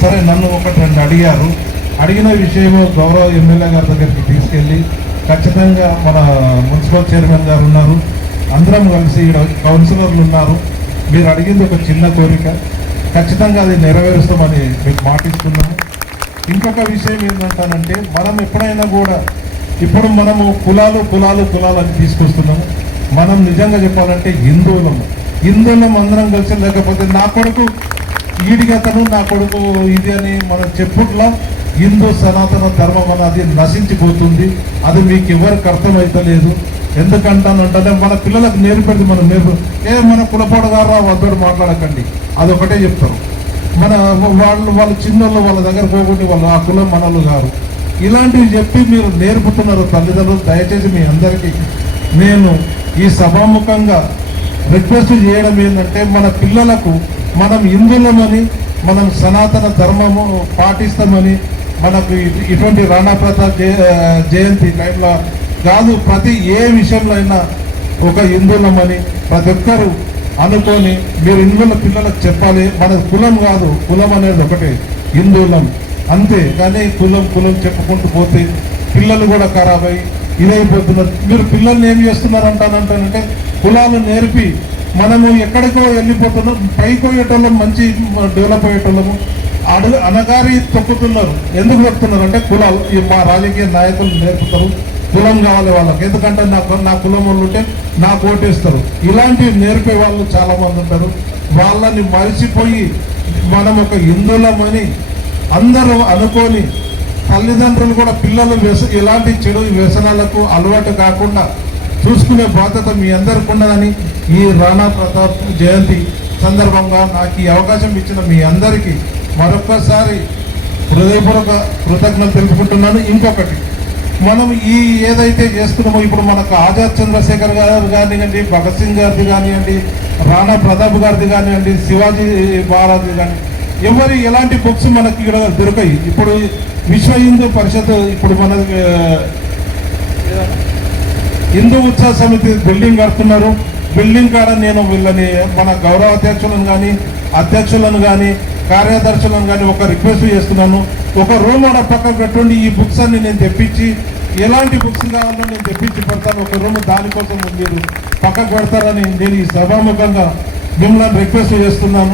సరే నన్ను ఒకటి రెండు అడిగారు. అడిగిన విషయము గౌరవ ఎమ్మెల్యే గారి దగ్గరికి తీసుకెళ్ళి ఖచ్చితంగా మన మున్సిపల్ చైర్మన్ గారు ఉన్నారు, అందరం కలిసి కౌన్సిలర్లు ఉన్నారు, మీరు అడిగింది ఒక చిన్న కోరిక, ఖచ్చితంగా అది నెరవేరుస్తామని మీకు మాటిస్తున్నాము. ఇంకొక విషయం ఏంటంటానంటే, మనం ఎప్పుడైనా కూడా ఇప్పుడు మనము కులాలు అని తీసుకొస్తున్నాము. మనం నిజంగా చెప్పాలంటే హిందువులం అందరం కలిసి, లేకపోతే నా కొడుకు ఈడిగతను నా కొడుకు ఇది అని మనం చెప్పుట్లా హిందూ సనాతన ధర్మం అనేది నశించిపోతుంది. అది మీకు ఎవరికి అర్థమైతలేదు. ఎందుకంటానంటే మన పిల్లలకు నేర్పేది మనం మన కులపాడుగారా వద్దడు మాట్లాడకండి, అదొకటే చెప్తారు. వాళ్ళు చిన్నోళ్ళు వాళ్ళ దగ్గర పోగొట్టి వాళ్ళు ఆ కులం మనలు గారు ఇలాంటివి చెప్పి మీరు నేర్పుతున్నారు తల్లిదండ్రులు. దయచేసి మీ అందరికీ నేను ఈ సభాముఖంగా రిక్వెస్ట్ చేయడం ఏంటంటే, మన పిల్లలకు మనం హిందువులమని, మనం సనాతన ధర్మము పాటిస్తామని, మనకు ఇటువంటి రాణా ప్రతాప్ జయంతి టైంలో కాదు, ప్రతి ఏ విషయంలో అయినా ఒక హిందువులమని ప్రతి ఒక్కరు అనుకొని మీరు ఇందులో పిల్లలకు చెప్పాలి. మన కులం కాదు, కులం అనేది ఒకటే, హిందువులం అంతే. కానీ కులం చెప్పుకుంటూ పోతే పిల్లలు కూడా ఖరాబ్ అయ్యి ఇదైపోతున్నారు. మీరు పిల్లల్ని ఏం చేస్తున్నారు అంటానంటే, కులాలు నేర్పి మనము ఎక్కడికో వెళ్ళిపోతున్నాం, పైకి పోయేటోళ్ళం, మంచి డెవలప్ అయ్యేటోళ్ళము అనగారి తొక్కుతున్నారు. ఎందుకు చెప్తున్నారు అంటే, కులాలు మా రాజకీయ నాయకులు నేర్పుతారు, కులం కావాలి వాళ్ళకి, ఎందుకంటే నా కులం వాళ్ళు ఉంటే నాకు ఓటేస్తారు. ఇలాంటివి నేర్పే వాళ్ళు చాలా మంది ఉంటారు. వాళ్ళని మరిచిపోయి మనం ఒక హిందువులమని అందరూ అనుకొని, తల్లిదండ్రులు కూడా పిల్లలు ఇలాంటి చెడు వ్యసనాలకు అలవాటు కాకుండా చూసుకునే బాధ్యత మీ అందరికి ఉన్నదని ఈ రాణా ప్రతాప్ జయంతి సందర్భంగా నాకు ఈ అవకాశం ఇచ్చిన మీ అందరికీ మరొక్కసారి హృదయపూర్వక కృతజ్ఞతలు తెలుపుకుంటున్నాను. ఇంకొకటి, మనం ఏదైతే చేస్తున్నామో ఇప్పుడు మనకు ఆజాద్ చంద్రశేఖర్ గారు కానివ్వండి, భగత్ సింగ్ గారిది కానివ్వండి, రాణా ప్రతాప్ గారిది కానివ్వండి, శివాజీ మహారాజ్ది కానీ ఎవరి ఎలాంటి బుక్స్ మనకి ఇక్కడ దొరకాయి. ఇప్పుడు విశ్వ హిందూ పరిషత్ ఇప్పుడు మన హిందూ ఉత్సవ సమితి బిల్డింగ్ కడుతున్నారు. బిల్డింగ్ కాడ నేను వీళ్ళని మన గౌరవ అధ్యక్షులను కానీ కార్యదర్శులను కానీ ఒక రిక్వెస్ట్ చేస్తున్నాను, ఒక రూమ్ ఆడ పక్కన పెట్టుండి ఈ బుక్స్ అన్ని నేను తెప్పించి, ఎలాంటి బుక్స్ కావాలో నేను తెప్పించి పెడతాను, ఒక రూమ్ దానికోసం మీరు పక్కకు పెడతారని నేను ఈ సభాముఖంగా మిమ్మల్ని రిక్వెస్ట్ చేస్తున్నాను.